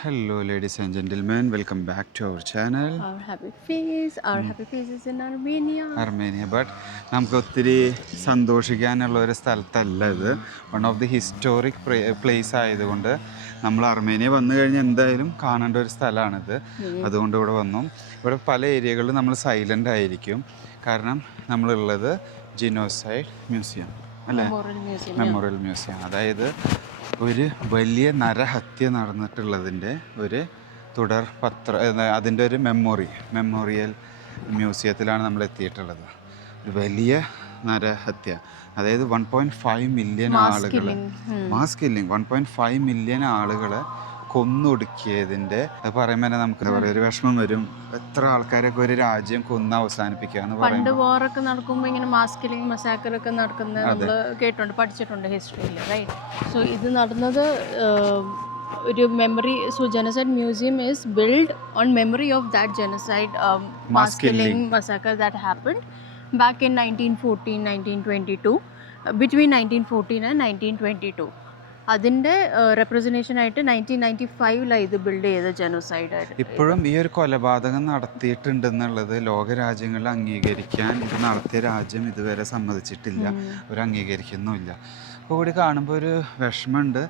Hello, ladies and gentlemen. Welcome back to our channel, Our happy face is in Armenia. Armenia. But നമുക്ക് ഒത്തിരി സന്തോഷിക്കാനുള്ള ഒരു സ്ഥലത്തല്ല ഇത്. One of the historic place ആയതുകൊണ്ട് നമ്മൾ Armenia വന്നു കഴിഞ്ഞാൽ എന്തായാലും കാണേണ്ട ഒരു സ്ഥലമാണിത്. അതുകൊണ്ട് ഇവിടെ വന്നു. ഇവിടെ പല ഏരിയകളിലും നമ്മൾ സൈലൻ്റ് ആയിരിക്കും. കാരണം നമ്മളുള്ളത് ജിനോസൈഡ് മ്യൂസിയം അല്ലേ, മെമ്മോറിയൽ മ്യൂസിയം. അതായത് ഒരു വലിയ നരഹത്യ നടന്നിട്ടുള്ളതിൻ്റെ ഒരു അതിൻ്റെ ഒരു മെമ്മോറിയൽ മ്യൂസിയത്തിലാണ് നമ്മൾ എത്തിയിട്ടുള്ളത്. ഒരു വലിയ നരഹത്യ, അതായത് 1.5 മില്യൺ ആളുകൾ, മാസ് കില്ലിങ് 1.5 മില്യൺ ആളുകളെ കൊന്നൊടുക്കിയതിൻ്റെ അത് പറയുമ്പോൾ തന്നെ നമുക്ക് എന്താ പറയുക, ഒരു വിഷമം വരും. എത്ര ആൾക്കാരൊക്കെ ഒരു രാജ്യം കൊന്ന് അവസാനിപ്പിക്കുക എന്ന് പണ്ട് പറയുമ്പോൾ വാറൊക്കെ നടക്കുമ്പോൾ ഇങ്ങനെ മാസ് കില്ലിംഗ് മസാക്കർ ഒക്കെ നടക്കുന്നത് നമ്മൾ കേട്ടിട്ടുണ്ട്, പഠിച്ചിട്ടുണ്ട് ഹിസ്റ്ററിയിൽ, റൈറ്റ്? സോ ഇത് നടന്നത് ഒരു memory. So ജനസൈഡ് museum is build on memory of that ജനസൈഡ് mass killing massacre that happened back in 1914, 1922, between 1914 and 1922. അതിൻ്റെ റെപ്രസെൻറ്റേഷൻ ആയിട്ട് 1995 ഇത് ബിൽഡ് ചെയ്ത ജനോസൈഡ്. ഇപ്പോഴും ഈ ഒരു കൊലപാതകം നടത്തിയിട്ടുണ്ടെന്നുള്ളത് ലോകരാജ്യങ്ങളിൽ അംഗീകരിക്കാൻ ഇത് നടത്തിയ രാജ്യം ഇതുവരെ സമ്മതിച്ചിട്ടില്ല, അവർ അംഗീകരിക്കുന്നുമില്ല. അപ്പോൾ കൂടി കാണുമ്പോൾ ഒരു വിഷമമുണ്ട്.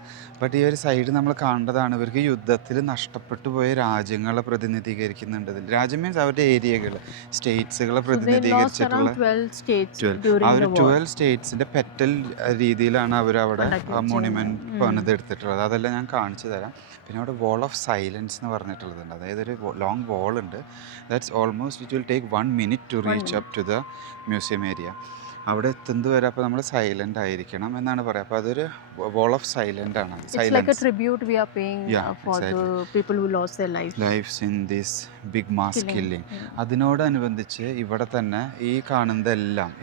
ബട്ട് ഈ ഒരു സൈഡ് നമ്മൾ കാണേണ്ടതാണ്. ഇവർക്ക് യുദ്ധത്തിൽ നഷ്ടപ്പെട്ടു പോയ രാജ്യങ്ങളെ പ്രതിനിധീകരിക്കുന്നുണ്ട്. രാജ്യം മീൻസ് അവരുടെ ഏരിയകൾ, സ്റ്റേറ്റ്സുകളെ പ്രതിനിധീകരിച്ചിട്ടുള്ള 12 സ്റ്റേറ്റ്സിൻ്റെ പെറ്റൽ രീതിയിലാണ് അവർ അവിടെ ആ മോണുമെൻറ്റ് പണിതെടുത്തിട്ടുള്ളത്. അതെല്ലാം ഞാൻ കാണിച്ചു തരാം. പിന്നെ അവിടെ വാൾ ഓഫ് സൈലൻസ് എന്ന് പറഞ്ഞിട്ടുള്ളതുണ്ട്. അതായത് ഒരു ലോങ് വാൾ ഉണ്ട്. That's almost it will take 1 minute to reach up to the museum area. അവിടെ എത്തുന്നത് വരെ അപ്പോൾ നമ്മൾ സൈലൻ്റ് ആയിരിക്കണം എന്നാണ് പറയുക. അപ്പോൾ അതൊരു വാൾ ഓഫ് സൈലൻ്റ് ആണ്. Lives in this big mass killing. അതിനോടനുബന്ധിച്ച് ഇവിടെ തന്നെ ഈ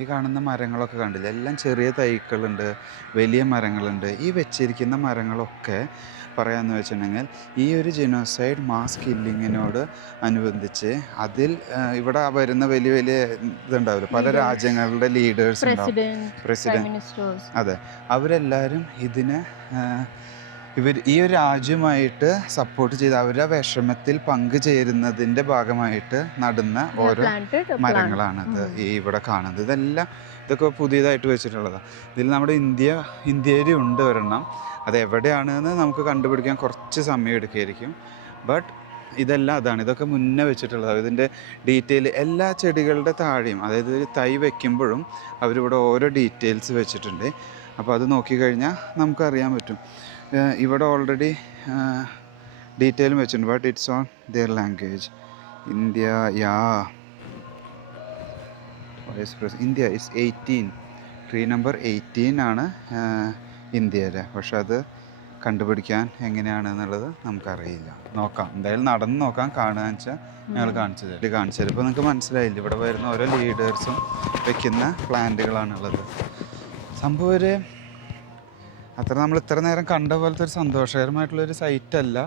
കാണുന്ന മരങ്ങളൊക്കെ കണ്ടില്ല, എല്ലാം ചെറിയ തൈകളുണ്ട്, വലിയ മരങ്ങളുണ്ട്. ഈ വെച്ചിരിക്കുന്ന മരങ്ങളൊക്കെ പറയാമെന്ന് വെച്ചിട്ടുണ്ടെങ്കിൽ ഈ ഒരു ജെനോസൈഡ് മാസ് കില്ലിങ്ങിനോട് അനുബന്ധിച്ച് ഇവിടെ വരുന്ന വലിയ വലിയ ഇതുണ്ടാവില്ല, പല രാജ്യങ്ങളുടെ ലീഡേഴ്സ് ഉണ്ടാവും, പ്രസിഡന്റ്, അതെ, അവരെല്ലാവരും ഇതിനെ ഈ ഒരു രാജ്യമായിട്ട് സപ്പോർട്ട് ചെയ്ത് അവരുടെ വിഷമത്തിൽ പങ്കുചേരുന്നതിൻ്റെ ഭാഗമായിട്ട് നടുന്ന ഓരോ മരങ്ങളാണിത് ഈ ഇവിടെ കാണുന്നത്. ഇതൊക്കെ പുതിയതായിട്ട് വെച്ചിട്ടുള്ളതാണ്. ഇതിൽ നമ്മുടെ ഇന്ത്യയിലും ഉണ്ട് ഒരെണ്ണം. അത് എവിടെയാണെന്ന് നമുക്ക് കണ്ടുപിടിക്കാൻ കുറച്ച് സമയം എടുക്കുമായിരിക്കും. ബട്ട് ഇതൊക്കെ മുന്നേ വെച്ചിട്ടുള്ളതാണ്. ഇതിൻ്റെ ഡീറ്റെയിൽ എല്ലാ ചെടികളുടെ താഴെയും, അതായത് തൈ വയ്ക്കുമ്പോഴും അവരിവിടെ ഓരോ ഡീറ്റെയിൽസ് വെച്ചിട്ടുണ്ട്. അപ്പോൾ അത് നോക്കിക്കഴിഞ്ഞാൽ നമുക്കറിയാൻ പറ്റും. ഇവിടെ ഓൾറെഡി ഡീറ്റെയിലും വെച്ചിട്ടുണ്ട്. But it's on their language. India is 18, tree number 18 ആണ് ഇന്ത്യയിലെ. പക്ഷെ അത് കണ്ടുപിടിക്കാൻ എങ്ങനെയാണെന്നുള്ളത് നമുക്കറിയില്ല. നോക്കാം, എന്തായാലും നടന്ന് നോക്കാം. കാണുകയെന്ന് വെച്ചാൽ ഞങ്ങൾ കാണിച്ചു തരും. ഇപ്പോൾ നിങ്ങൾക്ക് മനസ്സിലായില്ല, ഇവിടെ വരുന്ന ഓരോ ലീഡേഴ്സും വെക്കുന്ന പ്ലാന്റുകളാണുള്ളത്. സംഭവം നമ്മൾ ഇത്ര നേരം കണ്ട പോലത്തെ ഒരു സന്തോഷകരമായിട്ടുള്ളൊരു സൈറ്റല്ല.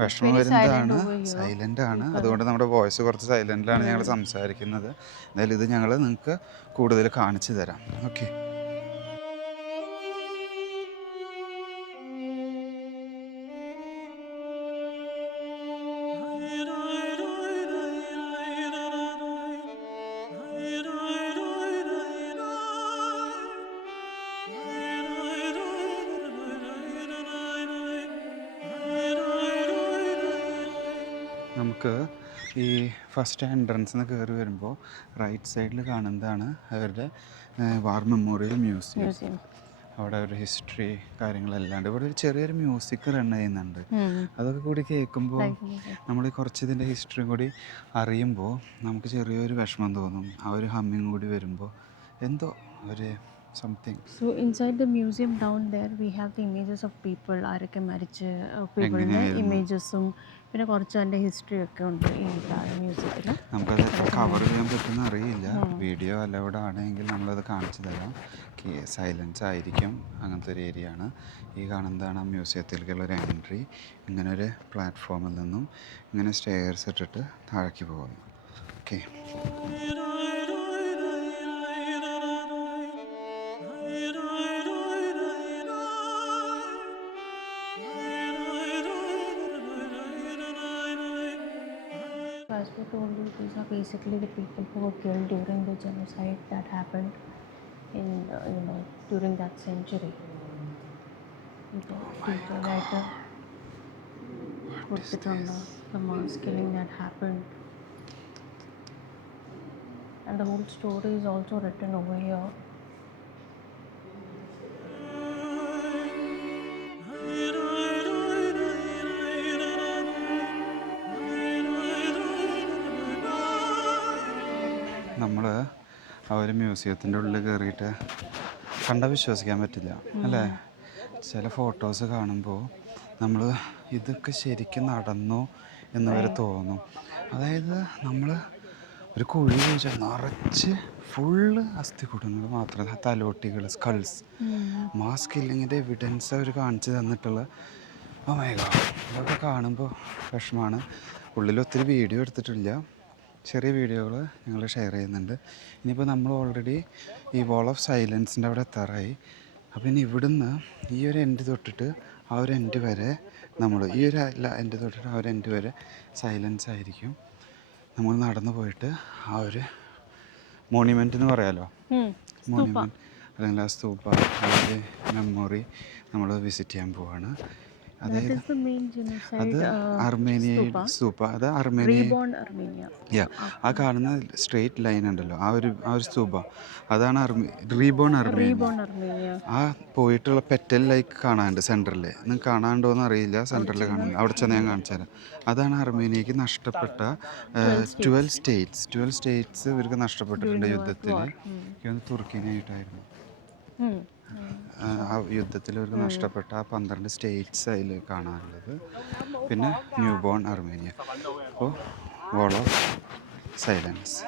വിഷമം വരുന്നതാണ്, സൈലൻ്റ് ആണ്. അതുകൊണ്ട് നമ്മുടെ വോയിസ് കുറച്ച് സൈലൻ്റിലാണ് ഞങ്ങൾ സംസാരിക്കുന്നത്. എന്തായാലും ഇത് ഞങ്ങൾ നിങ്ങൾക്ക് കൂടുതൽ കാണിച്ചു തരാം. ഓക്കെ. നമുക്ക് ഈ ഫസ്റ്റ് എൻട്രൻസ് നിന്ന് കയറി വരുമ്പോൾ റൈറ്റ് സൈഡിൽ കാണുന്നതാണ് അവരുടെ വാർ മെമ്മോറിയൽ മ്യൂസിയം. അവിടെ ഒരു ഹിസ്റ്ററി കാര്യങ്ങളല്ലാണ്ട് ഇവിടെ ഒരു ചെറിയൊരു മ്യൂസിക് റൺ ചെയ്യുന്നുണ്ട്. അതൊക്കെ കൂടി കേൾക്കുമ്പോൾ നമ്മൾ കുറച്ച് ഇതിൻ്റെ ഹിസ്റ്ററി കൂടി അറിയുമ്പോൾ നമുക്ക് ചെറിയൊരു വിഷമം തോന്നും. ആ ഒരു ഹമ്മിങ് കൂടി വരുമ്പോൾ എന്തോ ഒരു something. So inside the museum down there we have the images of people, ആരൊക്കെ മരിച്ച പീപ്പിളിൻ്റെ ഇമേജസും പിന്നെ കുറച്ച് അതിൻ്റെ ഹിസ്റ്ററി ഒക്കെ ഉണ്ട് ഈ മ്യൂസിയത്തിൽ. നമുക്കത് കവർ ചെയ്യാൻ പറ്റുമെന്ന് അറിയില്ല. വീഡിയോ അല്ല ഇവിടെ ആണെങ്കിൽ നമ്മളത് കാണിച്ചു തരാം. സൈലൻസ് ആയിരിക്കും. അങ്ങനത്തെ ഒരു ഏരിയ ആണ്. ഈ കാണുന്നതാണ് ആ മ്യൂസിയത്തിലേക്കുള്ള ഒരു എൻട്രി. ഇങ്ങനെ ഒരു പ്ലാറ്റ്ഫോമിൽ നിന്നും ഇങ്ങനെ സ്റ്റെയർസ് ഇട്ടിട്ട് താഴേക്ക് പോകുന്നു. Okay. as we told you, these are basically the people who were killed during the genocide that happened in, during that century. The teacher writer put it on the mass killing that happened. And the whole story is also written over here. നമ്മൾ ആ ഒരു മ്യൂസിയത്തിൻ്റെ ഉള്ളിൽ കയറിയിട്ട് കണ്ടാൽ വിശ്വസിക്കാൻ പറ്റില്ല അല്ലേ? ചില ഫോട്ടോസ് കാണുമ്പോൾ നമ്മൾ ഇതൊക്കെ ശരിക്കും നടന്നു എന്ന് വരെ തോന്നും. അതായത് നമ്മൾ ഒരു കുഴി ചോദിച്ചാൽ നിറച്ച് ഫുള്ള് അസ്ഥികൂടങ്ങൾ മാത്രം, തലോട്ടികൾ, സ്കൾസ്, മാസ് കില്ലിങ്ങിൻ്റെ എവിഡൻസ് അവർ കാണിച്ചു തന്നിട്ടുള്ള ഇതൊക്കെ കാണുമ്പോൾ വിഷമമാണ്. ഉള്ളിൽ ഒത്തിരി വീഡിയോ എടുത്തിട്ടില്ല, ചെറിയ വീഡിയോകൾ ഞങ്ങൾ ഷെയർ ചെയ്യുന്നുണ്ട്. ഇനിയിപ്പോൾ നമ്മൾ ഓൾറെഡി ഈ വാൾ ഓഫ് സൈലൻസിൻ്റെ അവിടെ എത്താറായി. അപ്പോൾ ഇനി ഇവിടുന്ന് ഈ ഒരു എൻഡ് തൊട്ടിട്ട് ആ ഒരു എൻഡ് വരെ നമ്മൾ ഈ ഒരു എൻഡ് തൊട്ടിട്ട് ആ ഒരു എൻഡ് വരെ സൈലൻസ് ആയിരിക്കും. നമ്മൾ നടന്നു പോയിട്ട് ആ ഒരു മോണിമെൻ്റ് എന്ന് പറയാമല്ലോ, മോണിമെൻറ്റ് അല്ലെങ്കിൽ ആ സ്തൂപ, ആ ഒരു മെമ്മോറി നമ്മൾ വിസിറ്റ് ചെയ്യാൻ പോവാണ്. അതായത് അത് അർമേനിയ സ്തൂപ, അത് അർമേനിയ ആ കാണുന്ന സ്ട്രെയിറ്റ് ലൈൻ ഉണ്ടല്ലോ, ആ ഒരു സ്തൂപ, അതാണ് റീബോൺ അർമേനിയ. ആ പോയിട്ടുള്ള പെറ്റൽ ലൈക്ക് കാണാനുണ്ട് സെൻറ്ററിൽ, നിങ്ങൾക്ക് കാണാണ്ടോയെന്ന് അറിയില്ല, സെൻറ്ററിൽ കാണുന്നുണ്ട്, അവിടെ ചെന്ന് ഞാൻ കാണിച്ചു തരാം. അതാണ് അർമേനിയക്ക് നഷ്ടപ്പെട്ട 12 സ്റ്റേറ്റ്സ് ഇവർക്ക് നഷ്ടപ്പെട്ടിട്ടുണ്ട് യുദ്ധത്തിൽ. തുർക്കിനായിട്ടായിരുന്നു ആ യുദ്ധത്തിൽ അവർക്ക് നഷ്ടപ്പെട്ട ആ 12 സ്റ്റേറ്റ്സ് അതിൽ കാണാനുള്ളത്. പിന്നെ ന്യൂ ബോൺ അർമേനിയ. അപ്പോൾ വാൾ ഓഫ് സൈലൻസ്.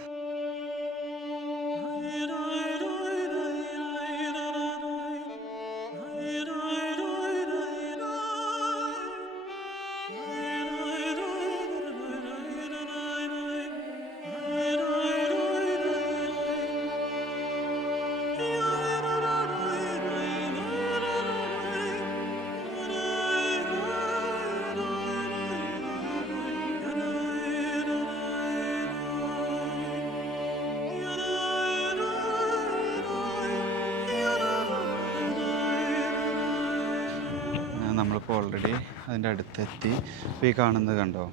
നമ്മളിപ്പോൾ ഓൾറെഡി അതിൻ്റെ അടുത്തെത്തി. ഇപ്പോൾ ഈ കാണുന്നത് കണ്ടോ,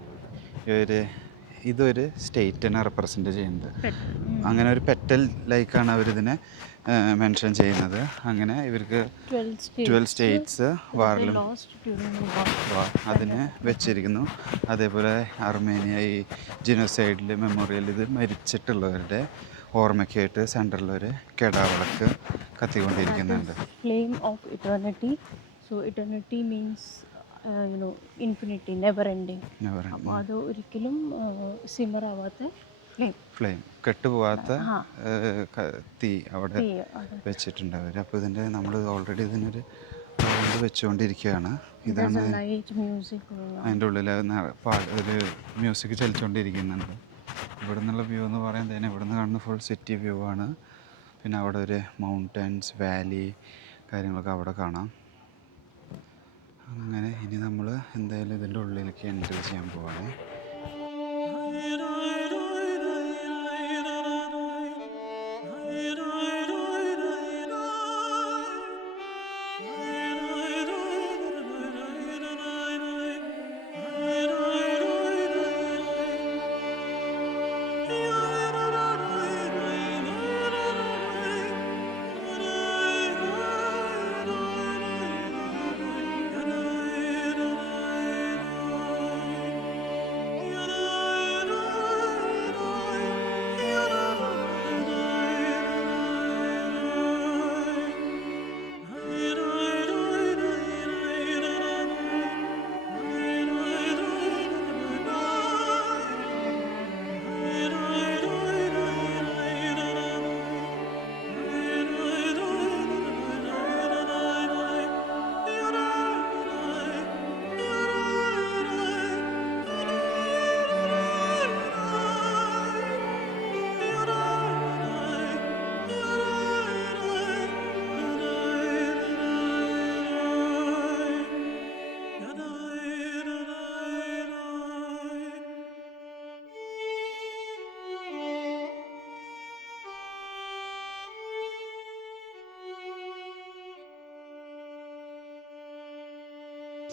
ഇതൊരു സ്റ്റേറ്റിനെ റെപ്രസെൻ്റ് ചെയ്യുന്നത്. അങ്ങനെ ഒരു പെറ്റൽ ലൈക്കാണ് അവരിതിനെ മെൻഷൻ ചെയ്യുന്നത്. അങ്ങനെ ഇവർക്ക് 12 സ്റ്റേറ്റ്സ് വാറിലും അതിനെ വെച്ചിരിക്കുന്നു. അതേപോലെ അർമേനിയ ഈ ജിനോസൈഡിൽ മെമ്മോറിയൽ ഇത് മരിച്ചിട്ടുള്ളവരുടെ ഓർമ്മയ്ക്കായിട്ട് സെൻറ്ററിലൊരു കെടാവിളക്ക് കത്തിക്കൊണ്ടിരിക്കുന്നുണ്ട്. Flame of eternity. So eternity means infinity, never ending. അപ്പോൾ അത് ഒരിക്കലും സിമർ ആവാത്ത ഫ്ലെയിം, കെട്ടുപോകാത്ത തീ അവിടെ വെച്ചിട്ടുണ്ട് അവർ. അപ്പോൾ ഇതിൻ്റെ നമ്മൾ ഓൾറെഡി ഇതിനൊരു വെച്ചുകൊണ്ടിരിക്കുകയാണ്. ഇതാണ് അതിൻ്റെ ഉള്ളിൽ ഒരു മ്യൂസിക് ചലിച്ചുകൊണ്ടിരിക്കുന്നുണ്ട്. ഇവിടെ നിന്നുള്ള വ്യൂ എന്ന് പറയുന്നത് തന്നെ ഇവിടെ നിന്ന് കാണുന്ന ഫുൾ സിറ്റി വ്യൂ ആണ്. പിന്നെ അവിടെ ഒരു മൗണ്ടൻസ്, വാലി കാര്യങ്ങളൊക്കെ അവിടെ കാണാം. അങ്ങനെ ഇനി നമ്മൾ എന്തായാലും ഇതിൻ്റെ ഉള്ളിലേക്ക് എൻട്രി ചെയ്യാൻ പോവാണ്.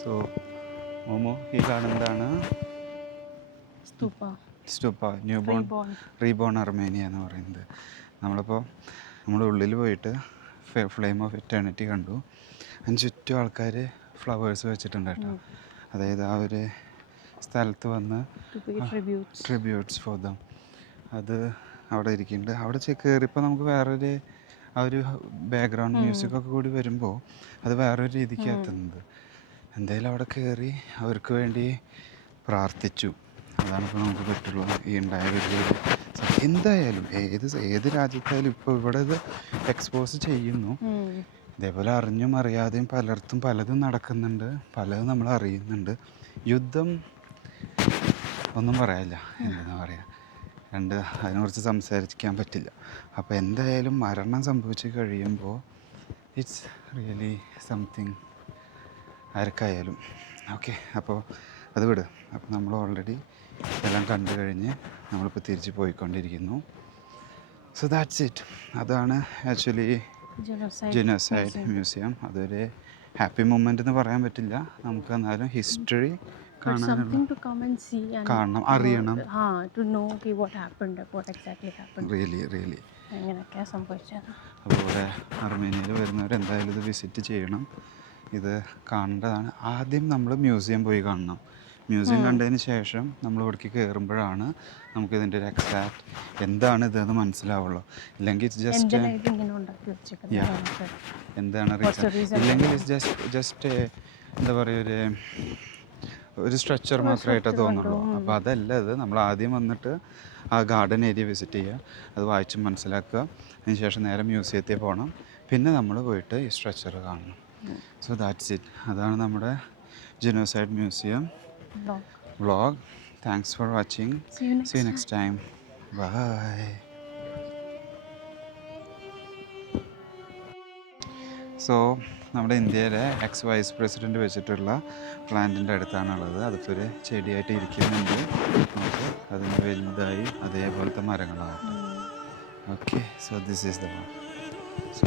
സോ മോമോ ഈ കാണുന്നതാണ് സ്തൂപ്പ സ്റ്റുപ്പ ന്യൂബോൺ റീബോൺ അർമേനിയ എന്ന് പറയുന്നത്. നമ്മളിപ്പോൾ നമ്മുടെ ഉള്ളിൽ പോയിട്ട് ഫ്ലെയിം ഓഫ് ഇറ്റേണിറ്റി കണ്ടു. അതിന് ചുറ്റും ആൾക്കാർ ഫ്ലവേഴ്സ് വെച്ചിട്ടുണ്ട് കേട്ടോ. അതായത് ആ ഒരു സ്ഥലത്ത് വന്ന് ട്രിബ്യൂട്ട്സ് ഫോർ ദം അത് അവിടെ ഇരിക്കുന്നുണ്ട്. അവിടെ കയറിയപ്പോൾ നമുക്ക് വേറൊരു ആ ഒരു ബാക്ക്ഗ്രൗണ്ട് മ്യൂസിക്കൊക്കെ കൂടി വരുമ്പോൾ അത് വേറൊരു രീതിക്ക് എത്തുന്നത്. എന്തായാലും അവിടെ കയറി അവർക്ക് വേണ്ടി പ്രാർത്ഥിച്ചു. അതാണിപ്പോൾ നമുക്ക് പറ്റുള്ളൂ ഈ ഉണ്ടായ വലിയ എന്തായാലും ഏത് രാജ്യത്തായാലും ഇപ്പോൾ ഇവിടെ ഇത് എക്സ്പോസ് ചെയ്യുന്നു. ഇതേപോലെ അറിഞ്ഞും അറിയാതെയും പലർത്തും പലതും നടക്കുന്നുണ്ട്, പലതും നമ്മൾ അറിയുന്നുണ്ട്. യുദ്ധം ഒന്നും പറയാനില്ല, എന്താ പറയുക, അതിനെക്കുറിച്ച് സംസാരിക്കാൻ പറ്റില്ല. അപ്പോൾ എന്തായാലും മരണം സംഭവിച്ച് കഴിയുമ്പോൾ ഇറ്റ്സ് റിയലി സംതിങ് ആർക്കായാലും. ഓക്കെ, അപ്പോൾ അത് വിട്. അപ്പോൾ നമ്മൾ ഓൾറെഡി എല്ലാം കണ്ടു കഴിഞ്ഞ് നമ്മളിപ്പോൾ തിരിച്ച് പോയിക്കൊണ്ടിരിക്കുന്നു. So that's it. അതാണ് ആക്ച്വലി ജെനോസൈഡ് മ്യൂസിയം. അതൊരു ഹാപ്പി മൊമെൻ്റ് എന്ന് പറയാൻ പറ്റില്ല നമുക്ക്, എന്നാലും ഹിസ്റ്ററി കാണണം, അറിയണം. റിയലി അതുപോലെ അർമേനിയയിൽ വരുന്നവർ എന്തായാലും ഇത് വിസിറ്റ് ചെയ്യണം, ഇത് കാണേണ്ടതാണ്. ആദ്യം നമ്മൾ മ്യൂസിയം പോയി കാണണം. മ്യൂസിയം കണ്ടതിന് ശേഷം നമ്മൾ ഇവിടേക്ക് കയറുമ്പോഴാണ് നമുക്കിതിൻ്റെ ഒരു എക്സാക്ട് എന്താണ് ഇതെന്ന് മനസ്സിലാവുള്ളൂ. ഇല്ലെങ്കിൽ ജസ്റ്റ് എന്താണ് റീസൺ, ഇല്ലെങ്കിൽ ജസ്റ്റ് എന്താ പറയുക, ഒരു സ്ട്രക്ചർ മാത്രമായിട്ടേ തോന്നുള്ളൂ. അപ്പോൾ അതല്ല, ഇത് നമ്മൾ ആദ്യം വന്നിട്ട് ആ ഗാർഡൻ ഏരിയ വിസിറ്റ് ചെയ്യുക, അത് വായിച്ച് മനസ്സിലാക്കുക. അതിന് ശേഷം നേരെ മ്യൂസിയത്തിൽ പോകണം, പിന്നെ നമ്മൾ പോയിട്ട് ഈ സ്ട്രക്ചർ കാണണം. So that's it. അതാണ് നമ്മുടെ genocide museum vlog. Thanks for watching. See you next time. Bye. So നമ്മുടെ ഇന്ത്യയിലെ എക്സ് വൈസ് പ്രസിഡൻറ്റ് വെച്ചിട്ടുള്ള പ്ലാന്റിൻ്റെ അടുത്താണുള്ളത്. അതിപ്പോൾ ഒരു ചെടിയായിട്ട് ഇരിക്കുന്നുണ്ട്. നമുക്ക് അതിന് വലുതായി അതേപോലത്തെ മരങ്ങളാണ്. Okay, so this is the one. So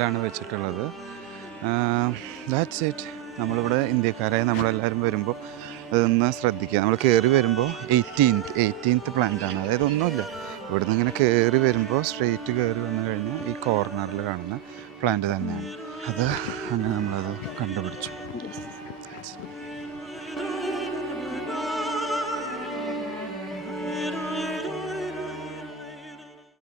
ലാണ് വെച്ചിട്ടുള്ളത്. That's it. നമ്മളിവിടെ ഇന്ത്യക്കാരായ നമ്മളെല്ലാവരും വരുമ്പോൾ അതൊന്ന് ശ്രദ്ധിക്കുക. നമ്മൾ കയറി വരുമ്പോൾ 18th പ്ലാന്റാണ്. അതായത് ഒന്നുമില്ല, ഇവിടുന്ന് ഇങ്ങനെ കയറി വരുമ്പോൾ സ്ട്രെയിറ്റ് കയറി വന്നു കഴിഞ്ഞാൽ ഈ കോർണറിൽ കാണുന്ന പ്ലാന്റ് തന്നെയാണ് അത്. അങ്ങനെ നമ്മളത് കണ്ടുപിടിച്ചു.